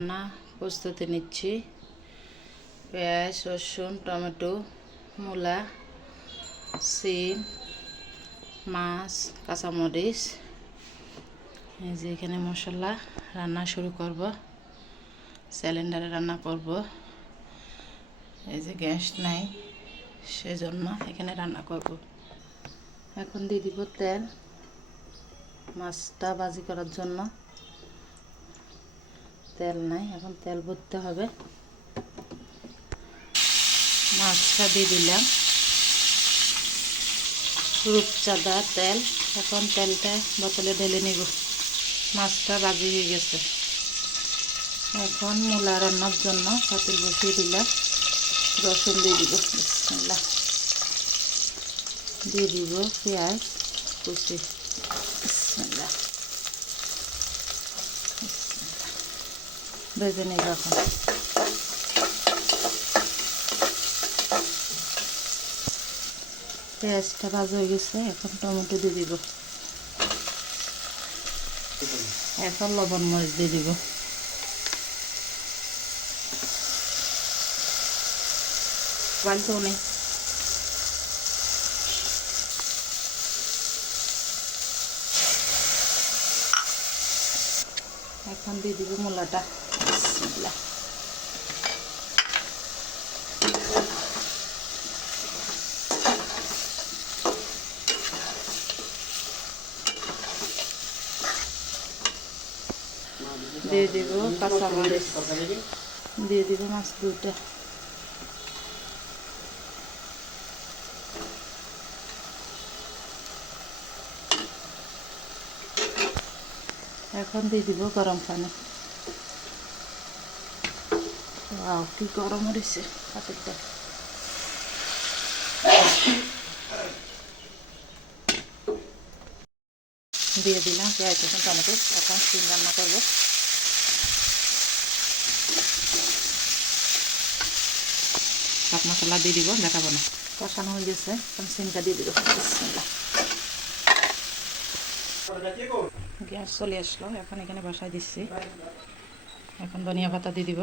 রান্না প্রস্তুতি নিচ্ছি। পেঁয়াজ, রসুন, টমেটো, মূলা, সিম, মাছ, কাঁচামরিচ। এই যে এখানে মশলা রান্না শুরু করব। সিলিন্ডারে রান্না করব। এই যে গ্যাস নাই, সেজন্য এখানে রান্না করব। এখন দিয়ে দিব তেল। মাছটা বাজি করার জন্য। তেল নাই, এখন তেল ভরতে হবে। মাছটা দিয়ে দিলাম। রূপচাঁদা তেল, এখন তেলটা বোতলে ঢেলে নিব। মাছটা বাজি হয়ে গেছে। এখন মূলা রান্নার জন্য পাতিল বসিয়ে দিলাম। রসুন দিয়ে দিব, বিসমিল্লাহ। দিয়ে দিব পেঁয়াজ কুচি, বিসমিল্লাহ। বেজে নেই এখন। পেঁয়াজটা ভাজা হয়ে গেছে, এখন টমেটো দিয়ে দিব। এখন লবণ মরিচ দিয়ে দিব। বালতেও নেই। এখন দিয়ে দিব মূলাটা। বিসমিল্লাহ। দিয়ে দিব কাঁচামরিচ দিয়ে দিব মাছ দুটা এখন দিয়ে দিব গরম পানি কি গরম হয়েছে পাতিলটা দিয়ে দিলাম পেঁয়াজ, রসুন, টমেটো। এখন সিম রান্না করব। সব মশলা দিয়ে দিব, দেখাবো না। কষানো হয়ে গেছে, এখন সিমটা দিয়ে দিব। গ্যাস চলে আসলো, এখন এখানে বসাই দিচ্ছি। এখন ধনিয়া পাতা দিয়ে দিব।